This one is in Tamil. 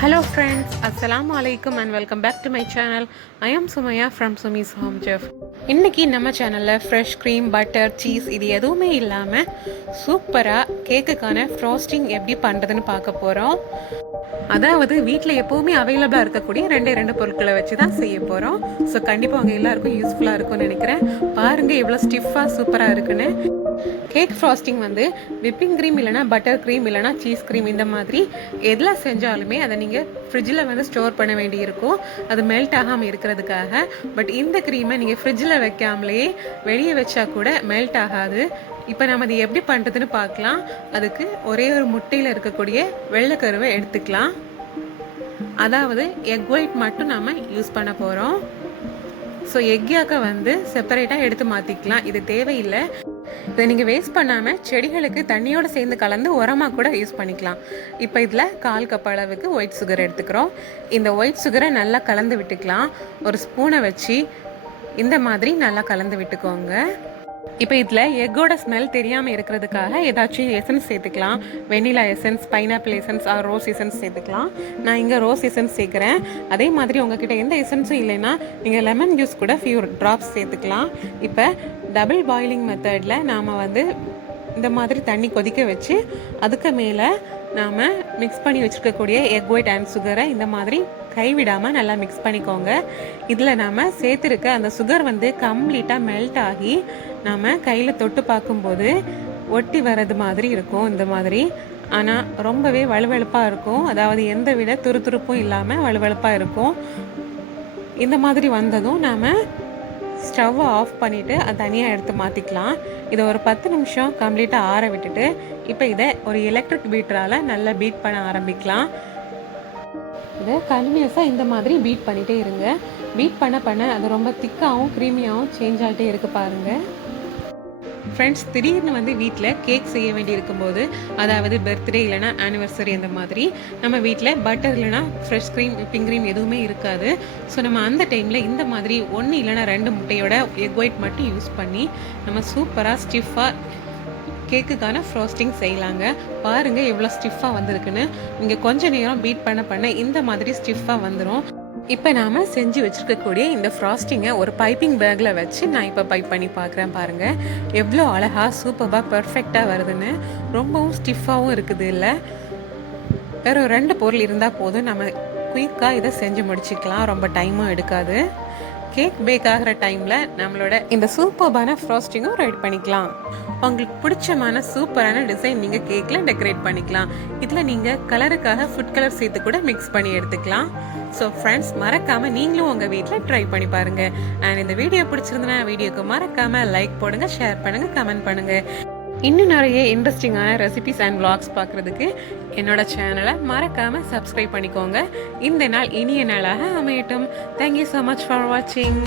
Hello friends, Assalamu alaikum and welcome back to my channel. I am Sumaya from Sumi's Home Chef. இன்னைக்கு நம்ம சேனலில் ஃப்ரெஷ் க்ரீம் பட்டர் சீஸ் இது எதுவுமே இல்லாமல் சூப்பராக கேக்குக்கான ஃப்ராஸ்டிங் எப்படி பண்ணுறதுன்னு பார்க்க போகிறோம். அதாவது வீட்டில் எப்போவுமே அவைலபிளாக இருக்கக்கூடிய ரெண்டு பொருட்களை வச்சு தான் செய்ய போகிறோம். ஸோ கண்டிப்பாக அவங்க எல்லாருக்கும் யூஸ்ஃபுல்லாக இருக்கும்னு நினைக்கிறேன். பாருங்கள் எவ்வளோ ஸ்டிஃபாக சூப்பராக இருக்குன்னு. கேக் ஃப்ராஸ்டிங் வந்து விப்பிங் க்ரீம் இல்லைனா பட்டர் க்ரீம் இல்லைனா சீஸ் க்ரீம் இந்த மாதிரி எதில் செஞ்சாலுமே அதை நீங்கள் ஃப்ரிட்ஜில் வந்து ஸ்டோர் பண்ண வேண்டியிருக்கும், அது மெல்ட் ஆகாமல் இருக்கிறதுக்காக. பட் இந்த க்ரீமை நீங்கள் ஃப்ரிட்ஜில் வைக்காமலேயே வெளியே வச்சா கூட மெல்ட் ஆகாது. இப்போ நம்ம அதை எப்படி பண்ணுறதுன்னு பார்க்கலாம். அதுக்கு ஒரே ஒரு முட்டையில் இருக்கக்கூடிய வெள்ளைக்கருவை எடுத்துக்கலாம். அதாவது எக் ஒயிட் மட்டும் நம்ம யூஸ் பண்ண போகிறோம். ஸோ எக் யாக்கை வந்து செப்பரேட்டாக எடுத்து மாற்றிக்கலாம், இது தேவையில்லை. இதை நீங்கள் வேஸ்ட் பண்ணாமல் செடிகளுக்கு தண்ணியோடு சேர்ந்து கலந்து உரமாக கூட யூஸ் பண்ணிக்கலாம். இப்போ இதில் 1/4 கப் அளவுக்கு ஒயிட் சுகர் எடுத்துக்கிறோம். இந்த ஒயிட் சுகரை நல்லா கலந்து விட்டுக்கலாம். ஒரு ஸ்பூனை வச்சு இந்த மாதிரி நல்லா கலந்து விட்டுக்கோங்க. இப்போ இதில் எக்கோட ஸ்மெல் தெரியாமல் இருக்கிறதுக்காக ஏதாச்சும் எசன்ஸ் சேர்த்துக்கலாம். Vanilla essence, pineapple essence or rose essence சேர்த்துக்கலாம். நான் இங்கே ரோஸ் எசன்ஸ் சேர்க்குறேன். அதே மாதிரி உங்ககிட்ட எந்த எசன்ஸும் இல்லைன்னா நீங்கள் லெமன் ஜூஸ் கூட ஃபியூ ட்ராப்ஸ் சேர்த்துக்கலாம். இப்போ டபுள் பாயிலிங் மெத்தடில் நாம் வந்து இந்த மாதிரி தண்ணி கொதிக்க வச்சு அதுக்கு மேலே நாம் மிக்ஸ் பண்ணி வச்சுருக்கக்கூடிய எக் ஒயிட் அண்ட் சுகரை இந்த மாதிரி கைவிடாமல் நல்லா மிக்ஸ் பண்ணிக்கோங்க. இதில் நாம் சேர்த்துருக்க அந்த சுகர் வந்து கம்ப்ளீட்டாக மெல்ட் ஆகி நாம் கையில் தொட்டு பார்க்கும்போது ஒட்டி வர்றது மாதிரி இருக்கும் இந்த மாதிரி. ஆனால் ரொம்பவே வலுவழுப்பாக இருக்கும், அதாவது எந்த விட துருத்துருப்பும் இல்லாமல் வலுவழுப்பாக இருக்கும். இந்த மாதிரி வந்ததும் நாம் ஸ்டவ்வை ஆஃப் பண்ணிவிட்டு அதை தனியாக எடுத்து மாற்றிக்கலாம். இதை ஒரு 10 நிமிஷம் கம்ப்ளீட்டாக ஆற விட்டுட்டு இப்போ இதை ஒரு எலக்ட்ரிக் பீட்டரால் நல்லா பீட் பண்ண ஆரம்பிக்கலாம். இதை கன்டினியூஸாக இந்த மாதிரி பீட் பண்ணிகிட்டே இருங்க. பீட் பண்ண அது ரொம்ப திக்காகவும் க்ரீமியாகவும் சேஞ்ச் ஆகிட்டே இருக்குது பாருங்கள். ஃப்ரெண்ட்ஸ், திடீர்னு வந்து வீட்டில் கேக் செய்ய வேண்டி இருக்கும்போது, அதாவது பர்த்டே இல்லைனா ஆனிவர்சரி அந்த மாதிரி நம்ம வீட்டில் பட்டர் இல்லைனா ஃப்ரெஷ் க்ரீம் விப்பிங் க்ரீம் எதுவுமே இருக்காது. ஸோ நம்ம அந்த டைமில் இந்த மாதிரி 1 இல்லைனா 2 முட்டையோட எக் ஒயிட் மட்டும் யூஸ் பண்ணி நம்ம சூப்பராக ஸ்டிஃபாக கேக்குக்கான ஃப்ராஸ்டிங் செய்யலாங்க. பாருங்கள் எவ்வளோ ஸ்டிஃபாக வந்திருக்குன்னு. நீங்கள் கொஞ்சம் நேரம் பீட் பண்ண இந்த மாதிரி ஸ்டிஃபாக வந்துடும். இப்போ நாம் செஞ்சு வச்சுருக்கக்கூடிய இந்த ஃப்ராஸ்டிங்கை ஒரு பைப்பிங் பேக்கில் வச்சு நான் இப்போ பைப் பண்ணி பார்க்குறேன். பாருங்கள் எவ்வளோ அழகாக சூப்பராக பர்ஃபெக்டாக வருதுன்னு. ரொம்பவும் ஸ்டிஃபாகவும் இருக்குது. இல்லை வேறு 2 பொருள் இருந்தால் போதும், நம்ம குயிக்காக இதை செஞ்சு முடிச்சுக்கலாம், ரொம்ப டைமும் எடுக்காது. கேக் பேக் ஆகிற டைமில் நம்மளோட இந்த சூப்பரான ஃப்ராஸ்டிங்கும் ரெடி பண்ணிக்கலாம். உங்களுக்கு பிடிச்சமான சூப்பரான டிசைன் நீங்கள் கேக்கில் டெக்கரேட் பண்ணிக்கலாம். இதில் நீங்கள் கலருக்காக ஃபுட் கலர் சேர்த்து கூட மிக்ஸ் பண்ணி எடுத்துக்கலாம். ஸோ ஃப்ரெண்ட்ஸ், மறக்காமல் நீங்களும் உங்கள் வீட்டில் ட்ரை பண்ணி பாருங்கள். அண்ட் இந்த வீடியோ பிடிச்சிருந்தனா வீடியோக்கு மறக்காமல் லைக் போடுங்க, ஷேர் பண்ணுங்கள், கமெண்ட் பண்ணுங்கள். இன்னும் நிறைய இன்ட்ரெஸ்டிங்கான ரெசிபிஸ் அண்ட் vlogs பார்க்குறதுக்கு என்னோட சேனலை மறக்காமல் சப்ஸ்கிரைப் பண்ணிக்கோங்க. இந்த நாள் இனிய நாளாக அமையட்டும். தேங்க்யூ ஸோ மச் ஃபார் வாட்சிங்.